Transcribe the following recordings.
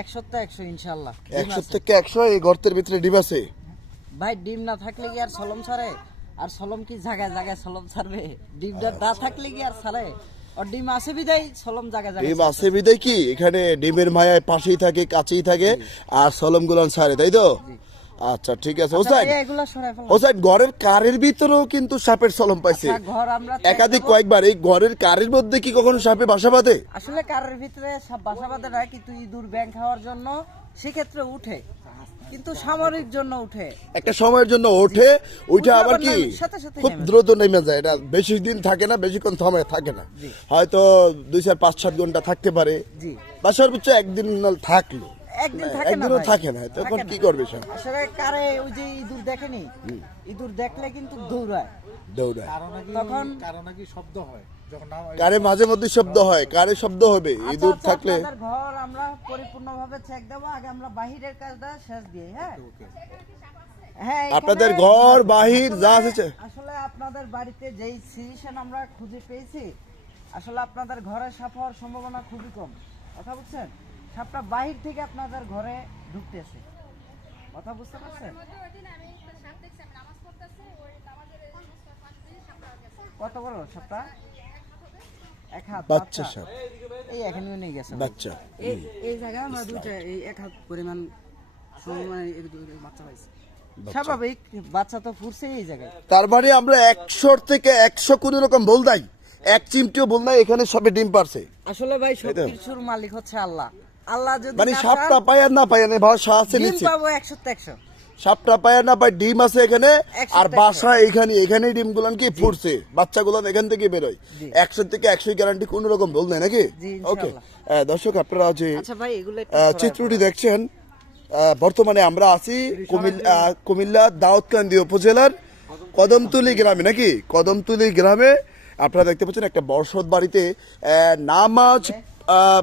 একশো তো থেকে এই গর্তের ভিতরে ডিম আছে। ভাই ডিম না থাকলে কি আর সলম ছাড়ে? আর সলম কি জায়গায় জায়গায় সলম ছাড়বে? ডিমটা না থাকলে কি আর ছাড়ে? আর ডিম আছে বিদায় সলম ডিম আছে বিদায় কি? এখানে ডিমের মায়ায় পাশেই থাকে কাছেই থাকে আর সলম গুলান সারে তাই তো? আচ্ছা ঠিক আছে। আচ্ছা, হোসাইন ফেলাম। হোসাইন ঘরের কারের ভিতরেও কিন্তু সাপের সলম পাইছে। আচ্ছা, একাধিক কয়েকবার এই ঘরের কারের মধ্যে কি কখনো সাপে বাসা বাঁধে? আসলে কারের ভিতরে সব বাসা বাঁধে না কিন্তু ইঁদুর ব্যাং খাওয়ার জন্য সেক্ষেত্রে উঠে। কিন্তু সামরিক জন্য উঠে। একটা সময়ের জন্য ওঠে ওইটা উঠে আবার কি? খুব দ্রুত নেমে। যায় এটা বেশি দিন থাকে না বেশিক্ষণ সময় থাকে না। হয়তো দুই চার পাঁচ সাত ঘণ্টা থাকতে পারে। বা সর্বোচ্চ একদিন থাকল। একদিন থাকে না একদিনও থাকে না তখন কি করবে সব? আসলে কারে ওই যে ইঁদুর দেখেনি? ইঁদুর দেখলে কিন্তু দৌড়ায়। দৌড়ায়। তখন- কারও নাকি শব্দ হয় কারে মাঝে মধ্যে শব্দ হয় কারে শব্দ হবে? আচ্ছা, ইঁদুর আচ্ছা, থাকলে আপনাদের ঘর আমরা পরিপূর্ণভাবে চেক দেবো আগে আমরা বাহিরের কাজটা শেষ দিই হ্যাঁ? হ্যাঁ আপনাদের ঘর বাহির যা আছে আসলে আপনাদের বাড়িতে যেই সিচুয়েশন আমরা খুঁজে পেয়েছি আসলে আপনাদের ঘরে হওয়ার সম্ভাবনা খুবই কম। কথা বুঝছেন? সাপটা বাহির থেকে আপনাদের ঘরে ঢুকতেছে। কথা বুঝতে পারছেন? কত বড় সাপটা? এক হাত বাচ্চা সাপ। এই এখানে নিয়ে গেছে। বাচ্চা। এই এই জায়গায় আমরা দুইটা এই এক হাত পরিমাণ স্বাভাবিক বাচ্চা তো ফুরছে এই জায়গায়। তার মানে আমরা একশোর থেকে একশো কোন রকম বল নাই। এক চিমটিও বল নাই এখানে সবে ডিম পারছে। আসলে ভাই সব মালিক হচ্ছে আল্লাহ। আল্লাহ যদি মানে সাপটা পায় আর না পায় না ভাষা আছে ডিম পাবো একশো তো একশো। সাপটা পায় না পায় ডিম আছে এখানে আর বাসা এখানে এখানেই ডিম গুলান কি ফুটছে বাচ্চা গুলান এখান থেকে বেরোয়। একশো থেকে একশো গ্যারান্টি কোন রকম বল নাই নাকি? ওকে দর্শক আপনারা যে আচ্ছা চিত্রটি দেখছেন বর্তমানে আমরা আছি কুমিল্লা দাউদকান্দি উপজেলার কদমতুলি গ্রামে নাকি? কদমতুলি গ্রামে আপনারা দেখতে পাচ্ছেন একটা বর্ষদ বাড়িতে নামাজ আহ,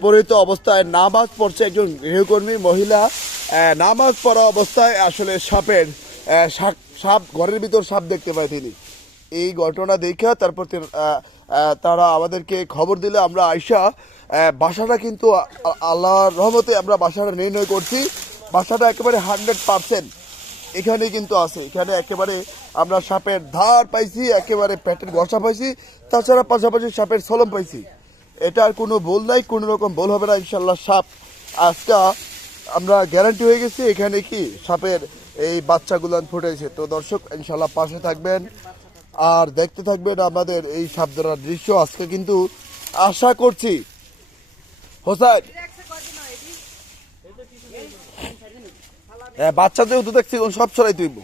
পরিহিত অবস্থায় নামাজ পড়ছে একজন গৃহকর্মী মহিলা। নামাজ পড়া অবস্থায় আসলে সাপের সাপ- ঘরের ভিতর সাপ দেখতে পায় তিনি। এই ঘটনা দেখে তারপর তারা আমাদেরকে খবর দিলে আমরা আইসা বাসাটা কিন্তু আল্লাহর রহমতে আমরা বাসাটা নির্ণয় করছি। বাসাটা একেবারে হান্ড্রেড পার্সেন্ট এখানে কিন্তু আছে। এখানে একেবারে আমরা সাপের ধার পাইছি, একেবারে পেটের ঘষা পাইছি, তাছাড়া পাশাপাশি সাপের সলম পাইছি। এটার কোনো বল নাই কোনো রকম বল হবে না ইনশাল্লাহ সাপ আজটা আমরা গ্যারান্টি হয়ে গেছি এখানে কি সাপের এই বাচ্চাগুলান ফুটেছে। তো দর্শক ইনশাল্লাহ পাশে থাকবেন আর দেখতে থাকবেন আমাদের এই সাপ ধরার দৃশ্য। আজকে কিন্তু আশা করছি হোসাইন। হ্যাঁ বাচ্চা যেহেতু দেখছি সব ছড়াইতে হইব।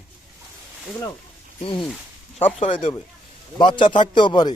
হুম সব ছড়াইতে হবে। বাচ্চা থাকতেও পারে।